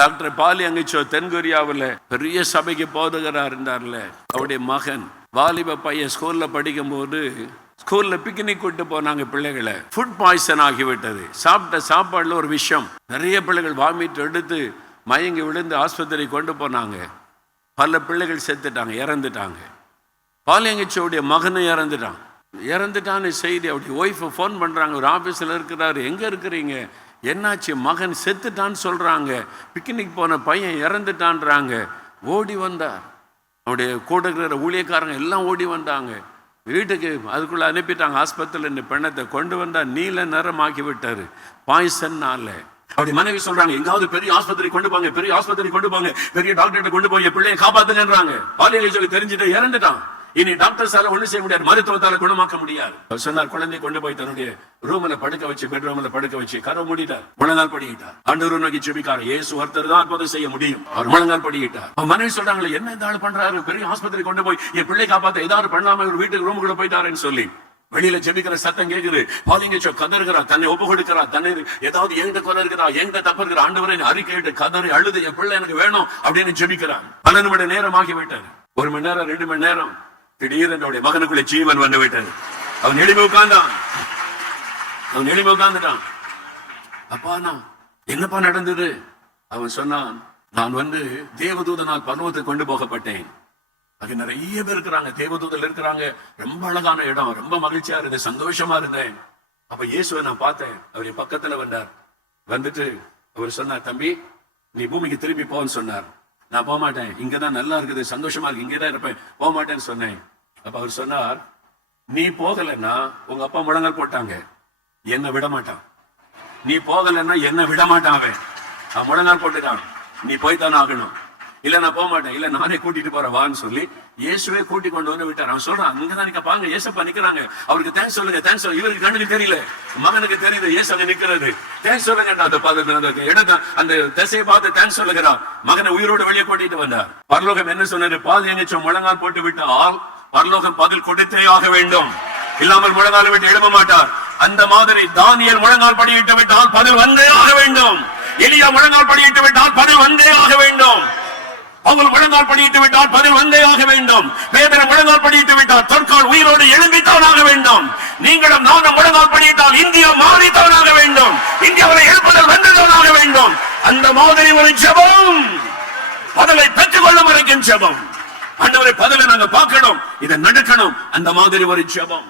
Doctor poly அங்கிச்சோ தென்கொரியாவில் பெரிய சபைக்கு போதகராக இருந்தார்ல, அவருடைய மகன் வாலிப பையன் ஸ்கூல்ல படிக்கும் போது ஸ்கூல்ல பிக்னிக் கூட்டு போனாங்க. பிள்ளைகளை ஃபுட் பாய்சன் ஆகிவிட்டது. சாப்பிட்ட சாப்பாடுல ஒரு விஷம். நிறைய பிள்ளைகள் வாமிட் எடுத்து மயங்கி விழுந்து ஆஸ்பத்திரி கொண்டு போனாங்க. பல பிள்ளைகள் செத்துட்டாங்க, இறந்துட்டாங்க. பாலியங்கச்சோடைய மகனும் இறந்துட்டான்னு செய்தி அவருடைய ஒய்ஃபை ஃபோன் பண்ணுறாங்க. ஒரு ஆஃபீஸில் இருக்கிறாரு, எங்கே இருக்கிறீங்க, என்னாச்சு, மகன் செத்துட்டான்னு சொல்கிறாங்க, பிக்னிக் போன பையன் இறந்துட்டான்றாங்க. ஓடி வந்தார். அவருடைய கூட இருக்கிற ஊழியக்காரங்க எல்லாம் ஓடி வந்தாங்க. வீட்டுக்கு அதுக்குள்ளே அனுப்பிட்டாங்க. ஆஸ்பத்திரியில் இந்த பெண்ணத்தை கொண்டு வந்தால் நீல நிறமாக்கி விட்டார் பாய்சன்னால. அவருடைய மனைவி சொல்றாங்க, எங்காவது பெரிய ஆஸ்பத்திரி கொண்டு போங்க, பெரிய ஆஸ்பத்திரி கொண்டு போங்க, பெரிய டாக்டர் கொண்டு போய் பிள்ளையை காப்பாத்துங்கன்றாங்க. பாலியல் தெரிஞ்சுட்டு இறந்துட்டான். இனி டாக்டர்ஸால ஒண்ணு செய்ய முடியாது, மருத்துவத்தால குணமாக்க முடியாது. சொன்னார், குழந்தை கொண்டு போய் தன்னுடைய ரூம்ல படுக்க வச்சு, பெட்ரூம்ல படுக்க வச்சு கரை மூடிட்டார். முழங்கால் படிக்கிட்டார். ஆண்டவர் நோக்கி ஜெபிக்கார். இயேசு ஒருத்தர் தான் அற்புதம் செய்ய முடியும். அவர் முழங்கால் படிக்கிட்டார். அவன் மனைவி சொல்றாங்களே, என்ன இந்த ஆள் பண்றாரு, பெரிய ஆஸ்பத்திரி கொண்டு போய் என் பிள்ளை காப்பாத்த ஏதாவது பண்ணாம ஒரு வீட்டுக்கு ரூமுக்குள்ள போயிட்டாருன்னு சொல்லி வெளியில ஜெபிக்கிற சத்தம் கேக்குது. பாலிங்கச்சோ கதறுகிறா, தன்னை ஒப்பு கொடுக்கிறா, தன்னை ஏதாவது எங்க கொதறுகிறா, எங்க தப்புகிறா. ஆண்டவரை அறிக்கையிட்டு கதறி அழுது என் பிள்ளை எனக்கு வேணும் அப்படின்னு ஜெபிக்கிறான். 12 மணி நேரம் ஆகி விட்டாரு. 1 மணி நேரம் 2 மணி நேரம் திடீர்னு என்னுடைய மகனுக்குள்ள ஜீவன் வந்து விட்டாரு. அவன் எளிமை உட்கார்ந்துட்டான். அப்பா நான் என்னப்பா நடந்தது? அவன் சொன்னான், நான் தேவதூதனால் பர்வத்துக்கு கொண்டு போகப்பட்டேன். அங்க நிறைய பேர் இருக்கிறாங்க, தேவதூதல் இருக்கிறாங்க. ரொம்ப அழகான இடம், ரொம்ப மகிழ்ச்சியா இருந்தேன், சந்தோஷமா இருந்தேன். அப்ப இயேசுவை நான் பார்த்தேன். அவர் பக்கத்துல வந்தார். வந்துட்டு அவர் சொன்னார், தம்பி நீ பூமிக்கு திரும்பி போன்னு சொன்னார். நான் போக மாட்டேன், இங்கதான் நல்லா இருக்குது, சந்தோஷமா இருக்கு, இங்கதான் இருப்பேன், போக மாட்டேன்னு சொன்னேன். அப்ப அவர் சொன்னார், நீ போகலன்னா உங்க அப்பா முழங்கால் போட்டாங்க, என்ன விட மாட்டான். நீ போகலன்னா என்ன விட மாட்டான். அவன் முழங்கால் போட்டுட்டான். நீ போய்த்தானே ஆகணும். இல்ல நான் போக மாட்டேன், இல்ல நானே கூட்டிட்டு போறேன் வான்னு சொல்லி இயேசுவே கூட்டி கொண்டு வந்து விட்டார். அவன் சொல்றான், அங்கதான் நீங்க பாருங்க, ஏசப்பா நிக்கிறாங்க, அவருக்கு தேங்க்ஸ் சொல்லுங்க, தேங்க்ஸ் சொல்லுங்க. இவருக்கு கண்ணுக்கு தெரியல, மகனுக்கு தெரியுது ஏசு அங்க நிக்கிறது. தேங்க்ஸ் சொல்லுங்க. அந்த இடத்த அந்த திசையை பார்த்து தேங்க்ஸ் சொல்லுகிறான். மகனை உயிரோடு வெளியே கூட்டிட்டு வந்தார். பரலோகம் என்ன சொன்னாரு? பால் எங்கச்சோ முழங்கால் போட்டு விட்டால் பரலோகம் பதில் கொடுத்தே ஆக வேண்டும், இல்லாமல் முழங்கால் விட்டு எழுப்ப மாட்டார். அந்த மாதிரி தானியேல் முழங்கால் படியிட்டு விட்டால் பதில் வந்தே ஆக வேண்டும். எலியா முழங்கால் படியிட்டு விட்டால் பதில் வந்தே ஆக வேண்டும். அவர்கள் முழங்கால் படியிட்டு விட்டால் பதில் வந்தே ஆக வேண்டும். பேதுரு முழங்கால் படியிட்டு விட்டால் தற்கால் உயிரோடு எழும்பித்தான் ஆக வேண்டும். நீங்களும் நானும் முழங்கால் படியிட்டால் இந்தியா மாறித்தான் ஆக வேண்டும். இந்தியாவை எழுப்புதல் வந்துதான் ஆக வேண்டும். அந்த மாதிரி ஒரு ஜெபம், பதிலை பெற்றுக் கொள்ளும் வரைக்கும் ஜெபம். ஆண்டவரை பதிலை நாங்க பார்க்கணும், இதை நடக்கணும். அந்த மாதிரி ஒரு ஜெபம்.